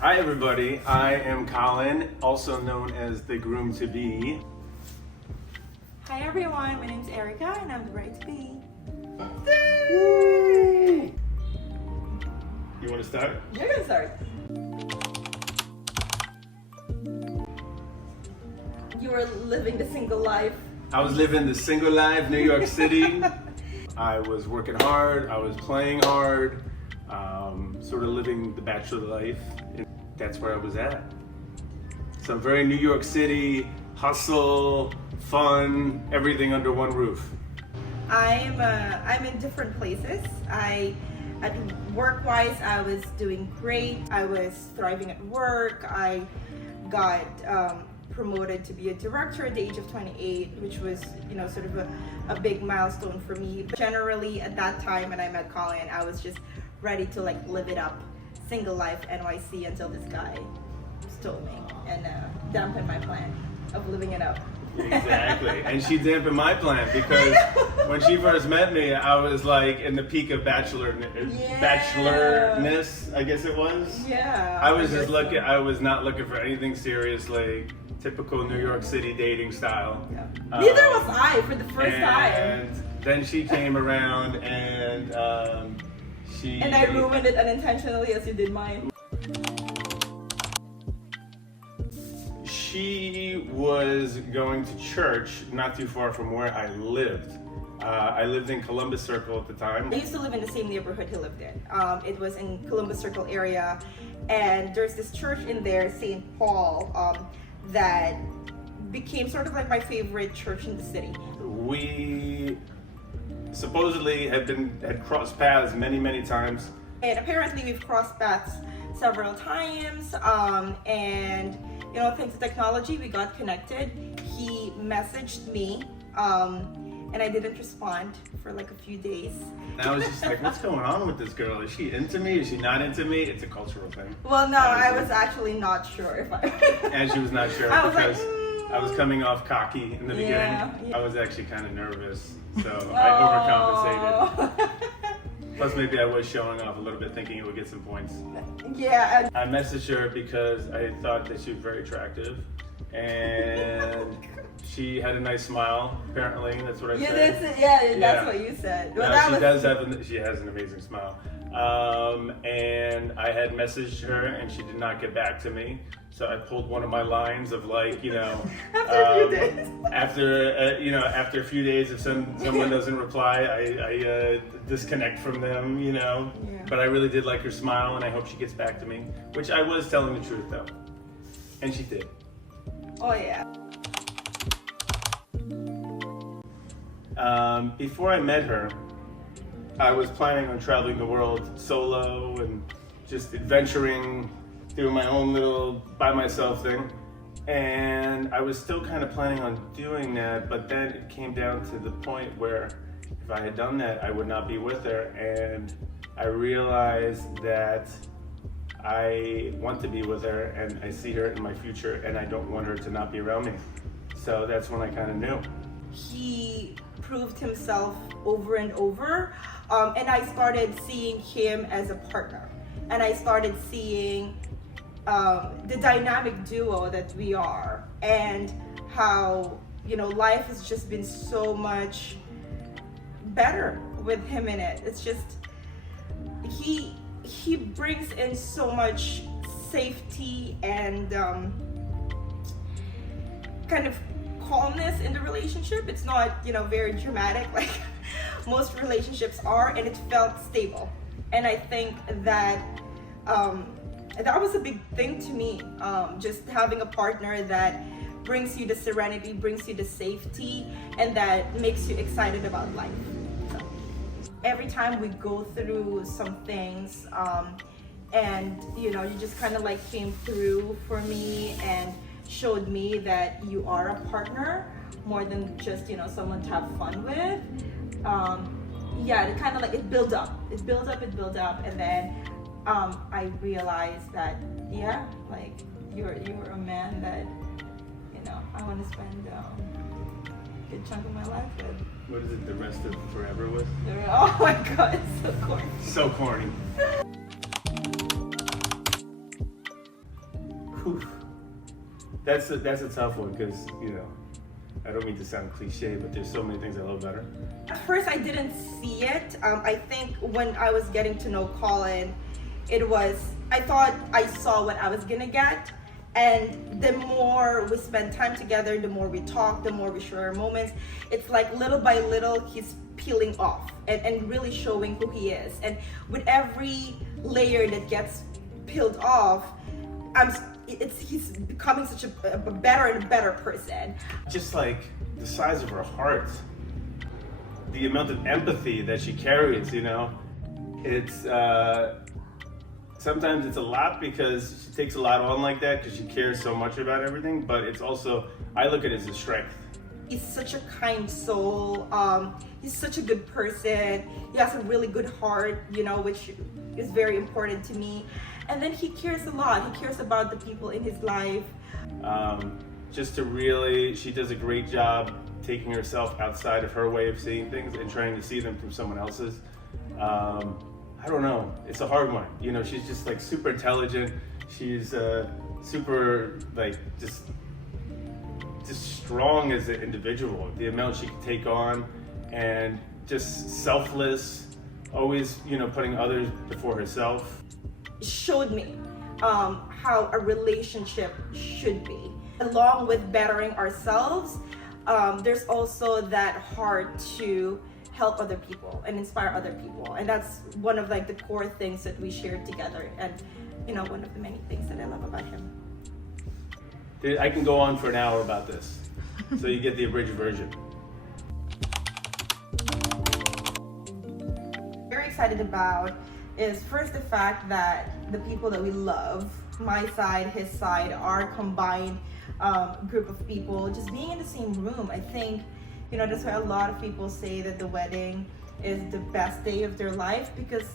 Hi everybody, I am Colin, also known as the groom-to-be. Hi everyone, my name's Erica and I'm the bride-to-be. You want to start? You're gonna start. You were living the single life. I was living the single life, New York City. I was working hard, I was playing hard, sort of living the bachelor life. And that's where I was at. Some very New York City, hustle, fun, everything under one roof. I'm in different places. At work-wise, I was doing great. I was thriving at work. I got promoted to be a director at the age of 28, which was, sort of a big milestone for me. But generally, at that time when I met Colin, I was just ready to live it up, single life NYC, until this guy stole me and dampened my plan of living it up. Exactly, and she dampened my plan because when she first met me, I was like in the peak of bachelorness, I guess it was. Yeah. I was just looking. I was not looking for anything serious, like typical New York City dating style. Yeah. Neither was I for the first time. And then she came around and she. And I ruined it unintentionally, as you did mine. She was going to church not too far from where I lived. I lived in Columbus Circle at the time. I used to live in the same neighborhood he lived in. It was in Columbus Circle area, and there's this church in there, St. Paul, that became sort of like my favorite church in the city. We supposedly had crossed paths many times. And apparently we've crossed paths several times, and thanks to technology, we got connected. He messaged me, and I didn't respond for a few days. And I was just like, what's going on with this girl? Is she into me? Is she not into me? It's a cultural thing. Well, no, I was actually not sure if I... And she was not sure I was because I was coming off cocky in the beginning. Yeah. I was actually kind of nervous, so I overcompensated. Plus, maybe I was showing off a little bit, thinking it would get some points. Yeah. I messaged her because I thought that she was very attractive, and she had a nice smile. Apparently, that's what I said. That's what you said. Well, no, she has an amazing smile. And I had messaged her, and she did not get back to me. So I pulled one of my lines of after a few days. After a few days, if someone doesn't reply, I disconnect from them, Yeah. But I really did like her smile, and I hope she gets back to me, which I was telling the truth though, and she did. Oh yeah. Before I met her, I was planning on traveling the world solo and just adventuring, doing my own little by myself thing, and I was still kind of planning on doing that, but then it came down to the point where if I had done that, I would not be with her, and I realized that I want to be with her and I see her in my future and I don't want her to not be around me. So that's when I kind of knew. He proved himself over and over, and I started seeing him as a partner, and I started seeing the dynamic duo that we are, and how life has just been so much better with him in it. It's just he brings in so much safety and kind of calmness in the relationship. It's not very dramatic like most relationships are, and it felt stable. And I think that that was a big thing to me, just having a partner that brings you the serenity, brings you the safety, and that makes you excited about life. So, every time we go through some things, and you just kind of came through for me and showed me that you are a partner more than just someone to have fun with. It kind of it built up, and then I realized that you're a man that I want to spend a good chunk of my life with. What is it, the rest of forever with? Oh my god, it's so corny. So corny. whew, that's a tough one because, you know, I don't mean to sound cliche, but there's so many things I love about her. At first, I didn't see it. I think when I was getting to know Colin, I thought I saw what I was gonna get. And the more we spend time together, the more we talk, the more we share our moments. It's like little by little, he's peeling off and really showing who he is. And with every layer that gets peeled off, he's becoming such a better and better person. Just like the size of her heart, the amount of empathy that she carries, you know, it's sometimes it's a lot because she takes a lot on like that because she cares so much about everything, but it's also, I look at it as a strength. He's such a kind soul. He's such a good person. He has a really good heart, you know, which is very important to me. And then he cares a lot. He cares about the people in his life. She does a great job taking herself outside of her way of seeing things and trying to see them from someone else's. I don't know, it's a hard one. You know, she's just like super intelligent. She's super like just strong as an individual. The amount she can take on, and just selfless, always, you know, putting others before herself. Showed me how a relationship should be. Along with bettering ourselves, there's also that heart to help other people and inspire other people, and that's one of like the core things that we shared together, and you know, one of the many things that I love about him. I can go on for an hour about this, so you get the abridged version. Very excited about is first the fact that the people that we love, my side, his side, our combined group of people, just being in the same room. I think, you know, that's why a lot of people say that the wedding is the best day of their life, because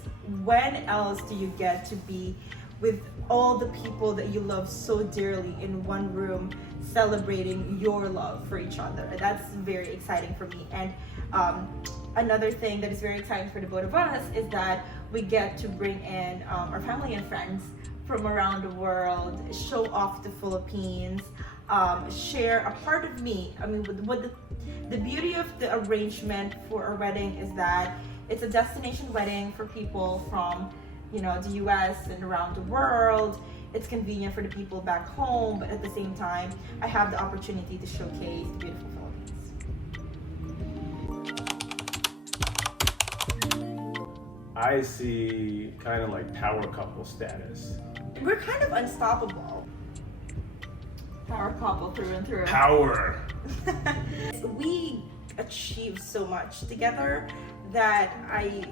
when else do you get to be with all the people that you love so dearly in one room, celebrating your love for each other? That's very exciting for me. And another thing that is very exciting for the both of us is that we get to bring in our family and friends from around the world, show off the Philippines, share a part of me. I mean, the beauty of the arrangement for a wedding is that it's a destination wedding for people from, you know, the US and around the world. It's convenient for the people back home, but at the same time, I have the opportunity to showcase the beautiful Philippines. I see kind of like power couple status. We're kind of unstoppable. Power couple through and through. Power! We achieve so much together that I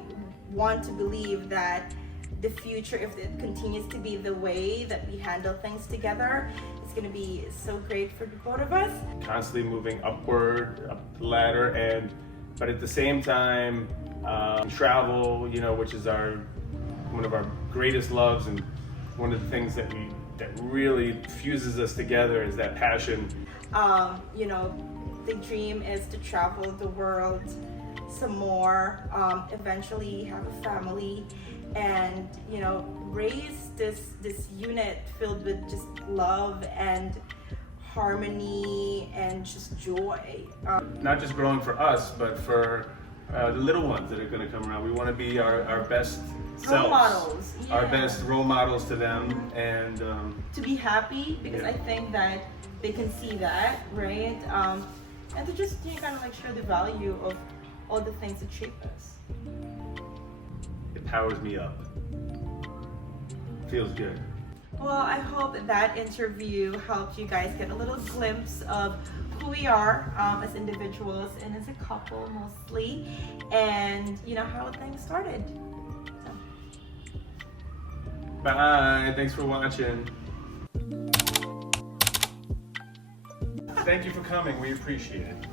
want to believe that the future, if it continues to be the way that we handle things together, it's going to be so great for the both of us. Constantly moving upward, up the ladder, but at the same time, travel, you know, which is one of our greatest loves, and one of the things that really fuses us together is that passion. You know, the dream is to travel the world some more, eventually have a family, and, you know, raise this unit filled with just love and harmony and just joy. Not just growing for us, but for the little ones that are going to come around. We want to be our best selves, role models, yeah. Our best role models to them, and to be happy, because I think that they can see that, right? And to just, you know, kind of like show the value of all the things that shape us. It powers me up. Feels good. Well, I hope that interview helped you guys get a little glimpse of who we are as individuals and as a couple mostly, and you know how things started. So. Bye. Thanks for watching. Thank you for coming. We appreciate it.